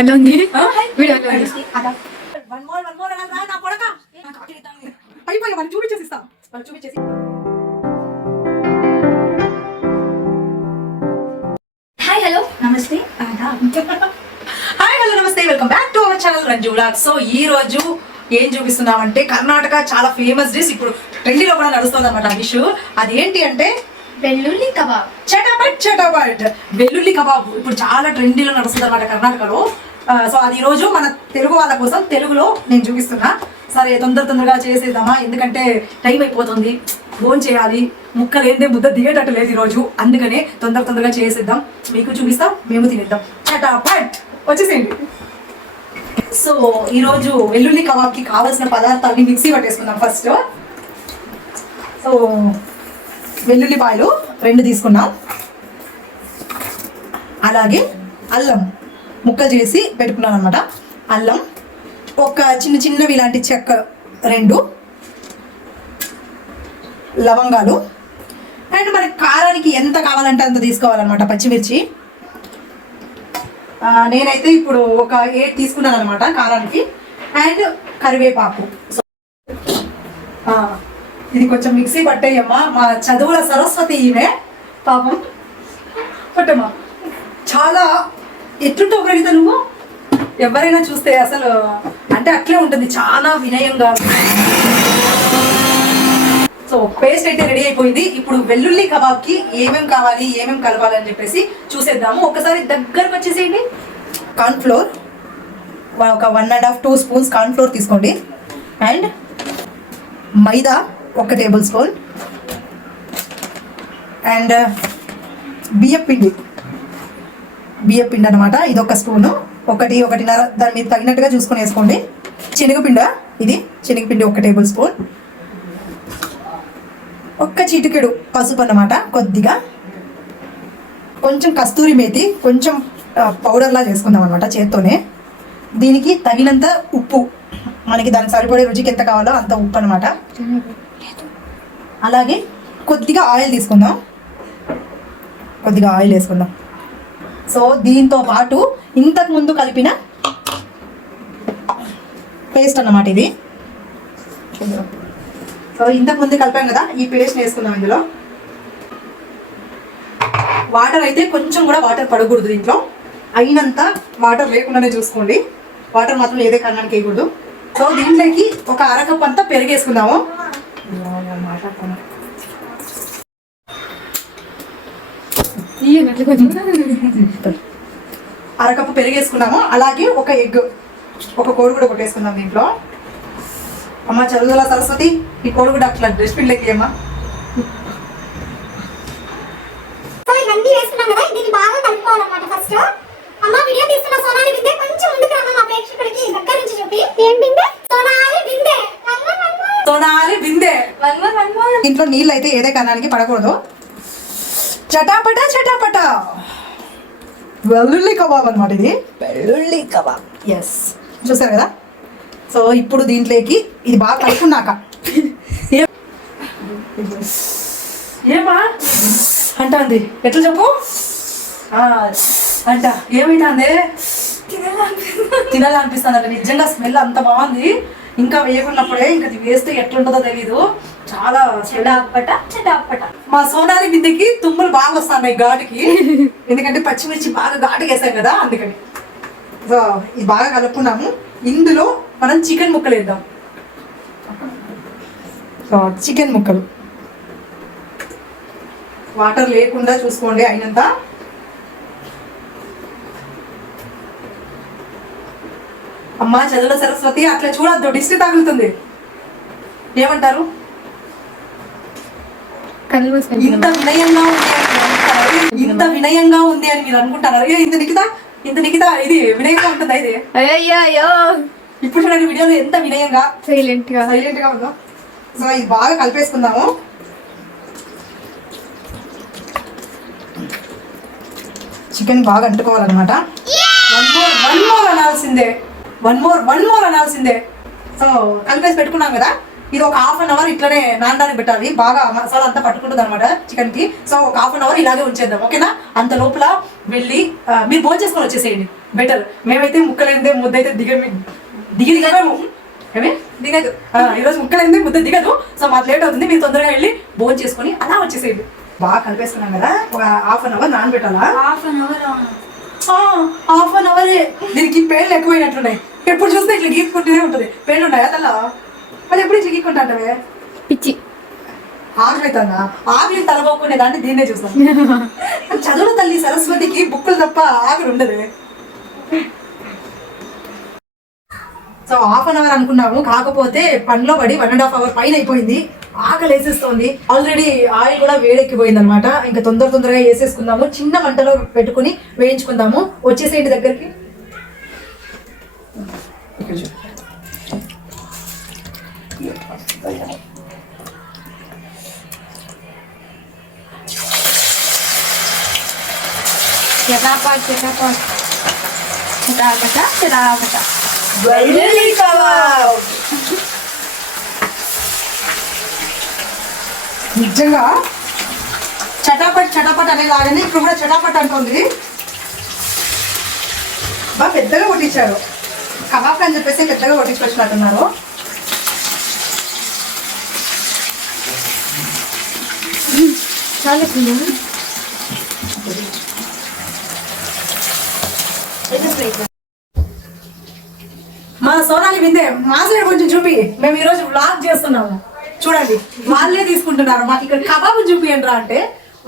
చూపించేసి hi hello నమస్తే welcome back to our channel Ranju vlogs. So ఈ రోజు ఏం చూపిస్తున్నామంటే కర్ణాటక చాలా ఫేమస్ డిష్, ఇప్పుడు ట్రెండీలో కూడా నడుస్తుంది అనమాట డిష్. అది ఏంటి అంటే వెల్లుల్లి కబాబ్. చటాపట్ వెల్లుల్లి కబాబ్ ఇప్పుడు చాలా ట్రెండీలో నడుస్తుంది అనమాట కర్ణాటకలో. సో అది ఈ రోజు మన తెలుగు వాళ్ళ కోసం తెలుగులో నేను చూపిస్తున్నా. సరే తొందరగా చేసేద్దామా, ఎందుకంటే టైం అయిపోతుంది, ఫోన్ చేయాలి, ముక్కలు ఏంటే ముద్ద దిగేటట్టు లేదు ఈరోజు. అందుకనే తొందరగా చేసేద్దాం, మీకు చూపిస్తాం, మేము తినేద్దాం. చటాపట్ వచ్చేసేయండి. సో ఈరోజు వెల్లుల్లి కబాబ్కి కావాల్సిన పదార్థాన్ని మిక్సీ పట్టేసుకుందాం ఫస్ట్. సో వెల్లుల్లిపాయలు 2 తీసుకున్నాం, అలాగే అల్లం ముక్కలు చేసి పెట్టుకున్నాను అనమాట. అల్లం ఒక చిన్నవి ఇలాంటి చెక్క 2, లవంగాలు, అండ్ మనకి కారానికి ఎంత కావాలంటే అంత తీసుకోవాలన్నమాట. పచ్చిమిర్చి నేనైతే ఇప్పుడు ఒక 8 తీసుకున్నాను అనమాట కారానికి. అండ్ కరివేపాకు. సో ఇది కొంచెం మిక్సీ పట్టేయమ్మా, మా చదువుల సరస్వతి ఈమె పాపం. పట్టమ్మా, చాలా ఎట్లుంటావు గ్రహిత నువ్వు, ఎవరైనా చూస్తే అసలు అంటే అట్లే ఉంటుంది, చాలా వినయంగా. సో పేస్ట్ అయితే రెడీ అయిపోయింది. ఇప్పుడు వెల్లుల్లి కబాబ్కి ఏమేమి కావాలి, ఏమేమి కలపాలని చెప్పేసి చూసేద్దాము. ఒకసారి దగ్గరకు వచ్చేసేయండి. కార్న్ఫ్లోర్ ఒక 1.5-2 స్పూన్స్ కార్న్ఫ్లోర్ తీసుకోండి. And maida 1 table spoon. And బియ్యపిండి అనమాట, ఇది 1 స్పూను, 1-1.5 దాని మీద తగినట్టుగా చూసుకొని వేసుకోండి. శనగపిండి, ఇది శనగపిండి 1 టేబుల్ స్పూన్. 1 చిటికెడు పసుపు అన్నమాట, కొద్దిగా. కొంచెం కస్తూరి మేతి, కొంచెం పౌడర్లా చేసుకుందాం అనమాట చేత్తోనే. దీనికి తగినంత ఉప్పు, మనకి దానికి సరిపడే రుచికి ఎంత కావాలో అంత ఉప్పు అనమాట. అలాగే కొద్దిగా ఆయిల్ తీసుకుందాం, కొద్దిగా ఆయిల్ వేసుకుందాం. సో దీంతో పాటు ఇంతకు ముందు కలిపిన పేస్ట్ అన్నమాట ఇది. సో ఇంతకు ముందు కలిపాం కదా, ఈ పేస్ట్ వేసుకుందాం. ఇందులో వాటర్ అయితే కొంచెం కూడా వాటర్ పడకూడదు, దీంట్లో అయినంత వాటర్ లేకుండానే చూసుకోండి. వాటర్ మాత్రం ఏదే కారణానికి వేయకూడదు. సో దీంట్లోకి ఒక 1/2 కప్ అంతా పెరిగేసుకుందాము. అరకప్పు పెరిగేసుకున్నాము. అలాగే ఒక ఎగ్, ఒక కోడిగుడ్డ కొట్టేసుకుందాం దీంట్లో. అమ్మ చదువుల సరస్వతి, ఈ కోడిగుడ్డ అట్లా డస్ట్బిన్ లెక్క అమ్మా. ఇవన్నీ వేసుకున్నాం కదా, దీన్ని బాగా కలుపుకోవాలన్నమాట. ఫస్ట్ అమ్మ వీడియో తీస్తున్న సోనాలి బిందె కొంచెం ముందుకు రమ్మ, మా ప్రేక్షకులకి దగ్గర నుంచి చూపి. ఏం బిందె? సోనాలి బిందె. సోనాలి బిందె. దీంట్లో నీళ్ళు అయితే ఏదే కారణానికి పడకూడదు. చటాపట వెల్లుల్లి కబాబ్ అనమాట ఇది, వెల్లుల్లి కబాబ్. ఎస్, చూసారు కదా. సో ఇప్పుడు దీంట్లోకి ఇది బాగా కలుపుకున్నాక ఏమా అంటుంది, ఎట్లా చెప్పు అంట, ఏమైతుంది, తినాలనిపిస్తుంది అంట. నిజంగా స్మెల్ అంత బాగుంది. ఇంకా వేయకున్నప్పుడే ఇంకా వేస్తే ఎట్లుంటుందో తెలీదు, చాలా చటాపట. మా సోనాలి బిందెకి తుమ్ములు బాగా వస్తున్నాయి ఘాటుకి, ఎందుకంటే పచ్చిమిర్చి బాగా ఘాటుగా వేసాం కదా, అందుకని. సో ఇది బాగా కలుపుకున్నాము. ఇందులో మనం చికెన్ ముక్కలు వేద్దాం. సో చికెన్ ముక్కలు వాటర్ లేకుండా చూసుకోండి అయినంత. అమ్మా చదువుల సరస్వతి, అట్లా చూడద్దు, డిస్టి తగులుతుంది. ఏమంటారు? ఇంత వినయంగా ఉంది అని మీరు అనుకుంటారు. ఇంత నిఖిత ఇది వినయంగా ఉంటుందా? ఇది ఇప్పుడు చూడండి వీడియోలో ఎంత వినయంగా సైలెంట్ గా ఉందో. సో ఇది బాగా కలిపేసుకుందాము. చికెన్ బాగా అంటుకోవాలన్నమాట. వన్ మోర్ అనాల్సిందే. సో కలిపేసి పెట్టుకున్నాం కదా, ఇది ఒక 1/2 అవర్ ఇట్లనే నానడానికి పెట్టాలి. బాగా మసాలా అంతా పట్టుకుంటుంది అనమాట చికెన్కి. సో ఒక 1/2 అవర్ ఇలాగే ఉంచేద్దాం, ఓకేనా? అంత లోపల వెళ్ళి మీరు భోజనం చేసుకొని వచ్చేసేయండి. బెటర్. మేమైతే ముక్కలైందే ముద్ద అయితే దిగము ఏమే దిగదు. ఈరోజు ముక్కలైందే ముద్ద దిగదు. సో మాకు లేట్ అవుతుంది, మీరు తొందరగా వెళ్ళి భోజనం చేసుకొని అలా వచ్చేసేయండి. బాగా కలిపేస్తున్నాం కదా, ఒక హాఫ్ అన్ అవర్ నానబెట్టాలా? Half an hour. దీనికి పేర్లు ఎక్కువైనట్లున్నాయి. ఎప్పుడు చూస్తే ఇట్లా గీక్కుంటూనే ఉంటుంది. పేర్లు ఉన్నాయా తల్లా? అది ఎప్పుడు ఇట్లా గీక్కుంటా అంటావే? పిచ్చి ఆకలి అవుతానా? ఆకలి తలపోకునే దాన్ని దీన్నే చూస్తాను. చదువుల తల్లి సరస్వతికి బుక్కులు తప్ప ఆకలి ఉండదు. సో హాఫ్ అన్ అవర్ అనుకున్నాము, కాకపోతే పనిలో పడి 1.5 hour పైన అయిపోయింది. ఆకలి వేసేస్తోంది. ఆల్రెడీ ఆయిల్ కూడా వేడెక్కిపోయింది అనమాట. ఇంకా తొందరగా వేసేసుకుందాము. చిన్న మంటలో పెట్టుకుని వేయించుకుందాము. వచ్చేసేంటి దగ్గరికి. వెల్లుల్లి కబాబ్ నిజంగా చటాపట్ అనే లాగానే ఇప్పుడు కూడా చటాపట్ అంటుంది. బాగా పెద్దగా కొట్టించారు. కబాబ్ అని చెప్పేసి పెద్దగా కొట్టించుకొచ్చినట్టున్నారు. చాలా మా సోనాలి విందే మా సైడ్ కొంచెం చూపి. మేము ఈరోజు వ్లాగ్ చేస్తున్నాము, చూడండి. వాళ్ళే తీసుకుంటున్నారు. మాకు ఇక్కడ కబాబ్ చూపియండి రా అంటే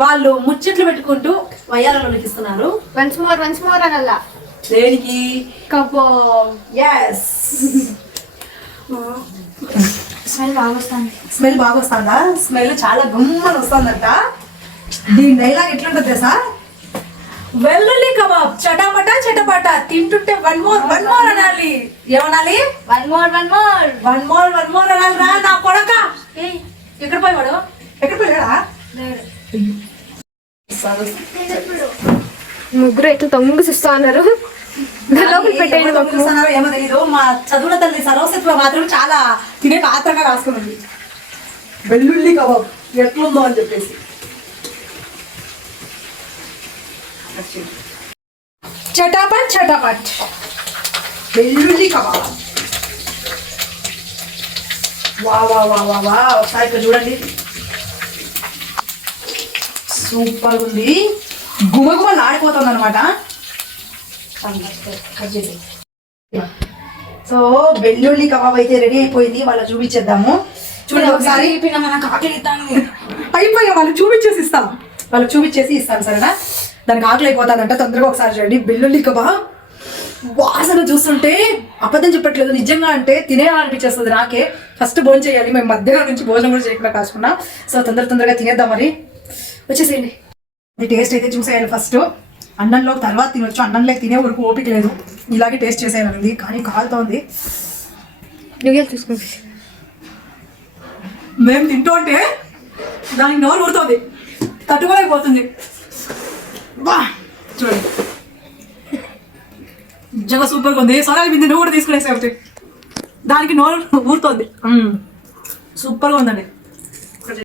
వాళ్ళు ముచ్చట్లు పెట్టుకుంటూ వయ్యాలలోకి ఇస్తున్నారు. వన్స్ మోర్ అనల్లా. దేనికి? కబాబ్. ఎస్. స్మెల్ బాగా వస్తుంది. స్మెల్ బాగా వస్తుందా? స్మెల్ చాలా గుమ్మని వస్తుందంట. దీని డైలాగ్ ఎట్లుంటుంది తెలుసా? వెల్లుల్లి కబాబ్ చటపట తింటుంటే వన్ మోర్ అనాలి. ఏమనాలి? వన్ మోర్ అనాలి రా నా కొడక. ఎక్కడ పోయాడు? ఎక్కడ పోయాడా? ముగ్గురు ఎట్లా తొమ్మిది చూస్తా అన్నారు. చూస్తున్నారో ఏమో తెలీదు. మా చదువుల తల్లి సరస్వతి మాత్రం చాలా తినే పాత్రగా రాసుకున్నది వెల్లుల్లి కబాబ్ ఎట్లుందో అని చెప్పేసి. చటాపట్ వెల్లుల్లి కబాబ్. వా ఒకసారి ఇక్కడ చూడండి. సూపర్ ఉంది. గుమగుమలు ఆడిపోతుంది అనమాట. సో వెల్లుల్లి కబాబ్ అయితే రెడీ అయిపోయింది. వాళ్ళకి చూపించేద్దాము. చూడండి ఒకసారి. అయిపోయా వాళ్ళకి చూపించేసి ఇస్తాను సరేనా? దానికి ఆకలి అయిపోతానంట. తొందరగా ఒకసారి చూడండి. వెల్లుల్లి కబాబ్ వాసన చూస్తుంటే అబద్ధం చెప్పట్లేదు, నిజంగా అంటే తినేయాలనిపించేస్తుంది నాకే. ఫస్ట్ భోజనం చేయాలి. మేము మధ్యాహ్నం నుంచి భోజనం కూడా చేయకుండా కాసుకున్నాం. సో తొందరగా తినేద్దాం. మరి వచ్చేసేయండి. ఈ టేస్ట్ అయితే చూసేయాలి ఫస్ట్. అన్నంలో తర్వాత తినొచ్చు. అన్నంలోకి తినే వరకు ఓపిక లేదు. ఇలాగే టేస్ట్ చేసేయాలండి. కానీ కాలుతోంది. నువ్వే చూసుకుంటే మేము తింటూ ఉంటే దానికి నోరు ఊరుతుంది, తట్టుకోలేకపోతుంది. బా చూడండి నిజంగా సూపర్గా ఉంది. సొనాలి బిందె నువ్వు కూడా తీసుకునేసే దానికి నోరు ఊరుతుంది. సూపర్గా ఉందండి.